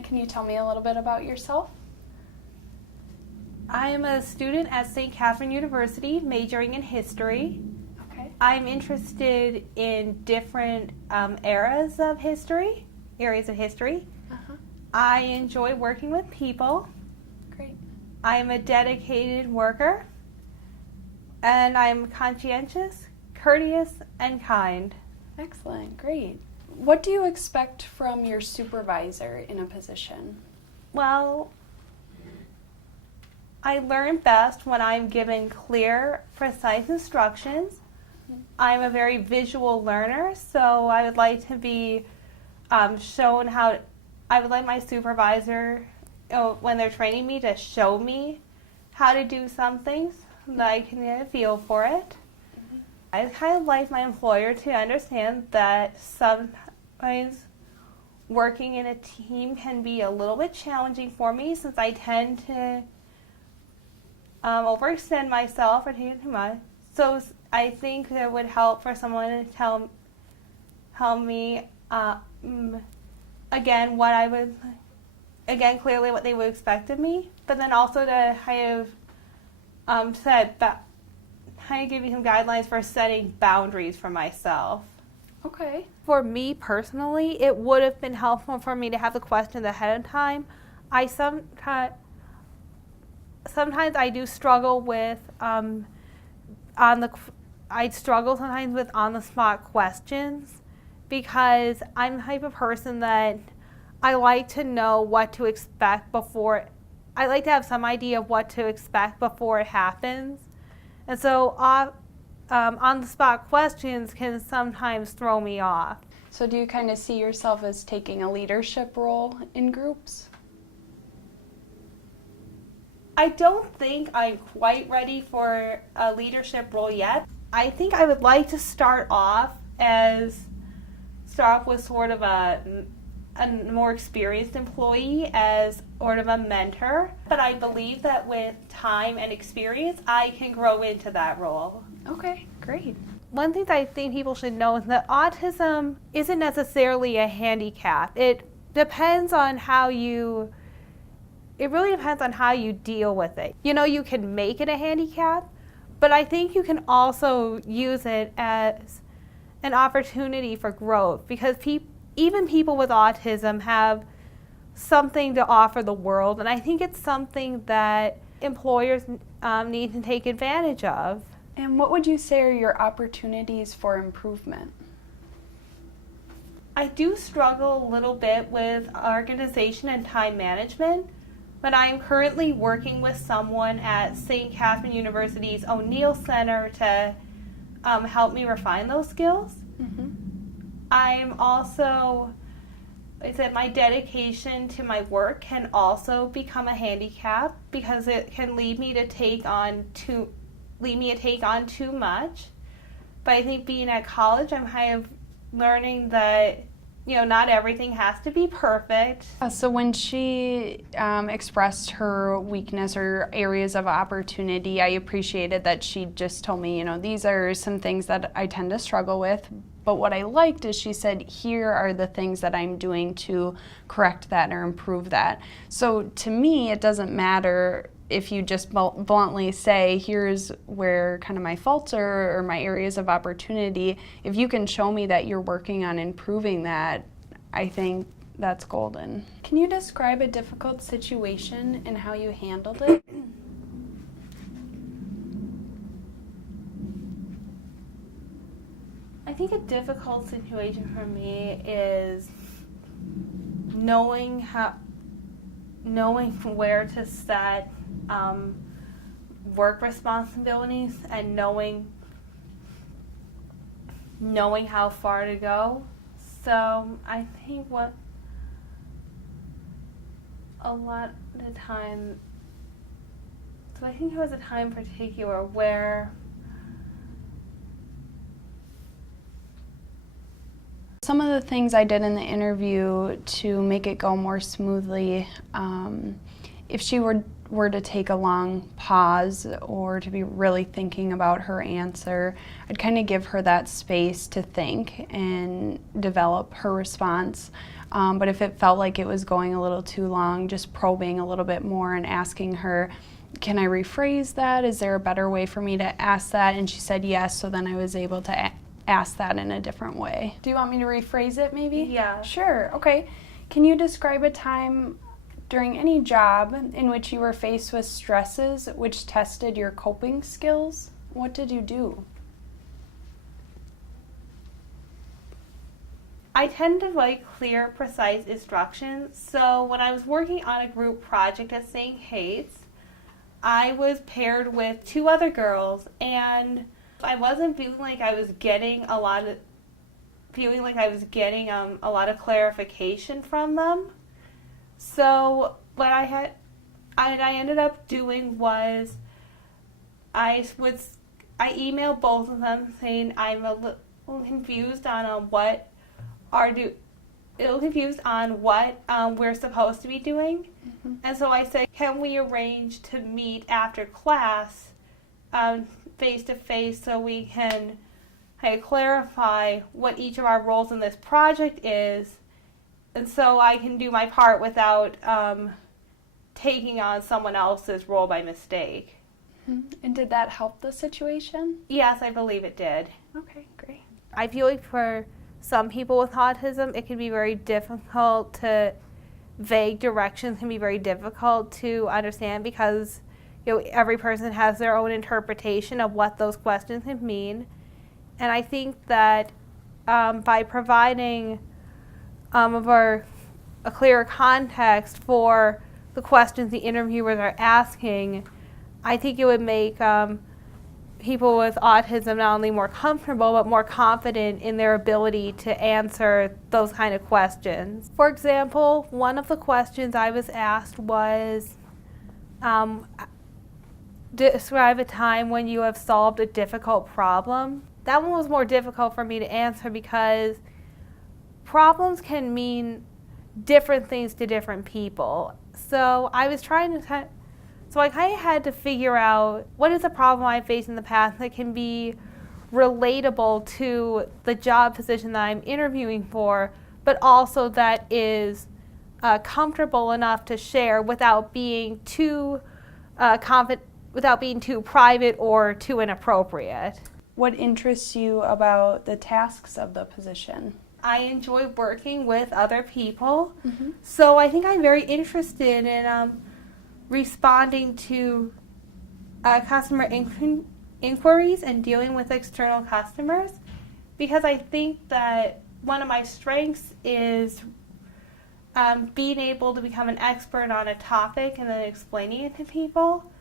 Brianna, can you tell me a little bit about yourself? I am a student at St. Catherine University, majoring in history. Okay. I'm interested in different areas of history. Uh-huh. I enjoy working with people. Great. I am a dedicated worker, and I'm conscientious, courteous, and kind. Excellent. Great. What do you expect from your supervisor in a position? Well, I learn best when I'm given clear, precise instructions. I'm a very visual learner, so I would like to be shown how. I would like my supervisor, when they're training me, to show me how to do something so that I can get a feel for it. I kind of like my employer to understand that sometimes working in a team can be a little bit challenging for me, since I tend to overextend myself or take too much. So I think it would help for someone to tell me clearly what they would expect of me, but then also to kind of give you some guidelines for setting boundaries for myself. Okay. For me personally, it would have been helpful for me to have the questions ahead of time. Sometimes I do struggle with I struggle sometimes with on-the-spot questions, because I'm the type of person that I like to know what to expect before. I like to have some idea of what to expect before it happens, and so on-the-spot questions can sometimes throw me off. So do you kind of see yourself as taking a leadership role in groups? I don't think I'm quite ready for a leadership role yet. I think I would like to start off with sort of a more experienced employee as sort of a mentor. But I believe that with time and experience, I can grow into that role. Okay, great. One thing that I think people should know is that autism isn't necessarily a handicap. It really depends on how you deal with it. You can make it a handicap, but I think you can also use it as an opportunity for growth, because even people with autism have something to offer the world, and I think it's something that employers need to take advantage of. And what would you say are your opportunities for improvement? I do struggle a little bit with organization and time management, but I'm currently working with someone at St. Catherine University's O'Neill Center to help me refine those skills. Mm-hmm. I'm also, like I said, my dedication to my work can also become a handicap, because it can lead me to take on too much. But I think being at college, I'm kind of learning that not everything has to be perfect. So when she expressed her weakness or areas of opportunity, I appreciated that she just told me, these are some things that I tend to struggle with. But what I liked is she said, here are the things that I'm doing to correct that or improve that. So to me, it doesn't matter if you just bluntly say, here's where kind of my faults are or my areas of opportunity. If you can show me that you're working on improving that, I think that's golden. Can you describe a difficult situation and how you handled it? I think a difficult situation for me is knowing where to set work responsibilities, and knowing how far to go. So I think I think there was a time in particular where some of the things I did in the interview to make it go more smoothly if she were to take a long pause or to be really thinking about her answer, I'd kind of give her that space to think and develop her response. But if it felt like it was going a little too long, just probing a little bit more and asking her, can I rephrase that? Is there a better way for me to ask that? And she said yes, so then I was able to ask that in a different way. Do you want me to rephrase it maybe? Yeah. Sure, okay. Can you describe a time during any job in which you were faced with stresses which tested your coping skills? What did you do? I tend to like clear, precise instructions. So when I was working on a group project at St. Hates, I was paired with 2 other girls, and I wasn't feeling like I was getting a lot of clarification from them. So what I ended up doing was I emailed both of them saying I'm a little confused on what we're supposed to be doing. Mm-hmm. And so I said, can we arrange to meet after class face to face so we can clarify what each of our roles in this project is, and so I can do my part without taking on someone else's role by mistake. Mm-hmm. And did that help the situation? Yes, I believe it did. Okay, great. I feel like for some people with autism, it can be very difficult vague directions can be very difficult to understand because every person has their own interpretation of what those questions can mean. And I think that by providing a clearer context for the questions the interviewers are asking, I think it would make people with autism not only more comfortable but more confident in their ability to answer those kind of questions. For example, one of the questions I was asked was, describe a time when you have solved a difficult problem. That one was more difficult for me to answer because problems can mean different things to different people. So I kind of had to figure out what is a problem I faced in the past that can be relatable to the job position that I'm interviewing for, but also that is comfortable enough to share without being too private or too inappropriate. What interests you about the tasks of the position? I enjoy working with other people, Mm-hmm. so I think I'm very interested in responding to customer inquiries and dealing with external customers, because I think that one of my strengths is being able to become an expert on a topic and then explaining it to people.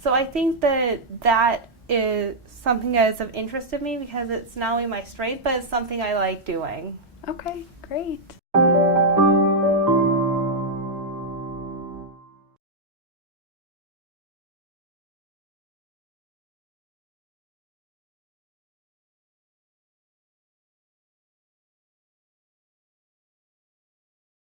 So I think that is something that is of interest to me because it's not only my strength, but it's something I like doing. Okay, great.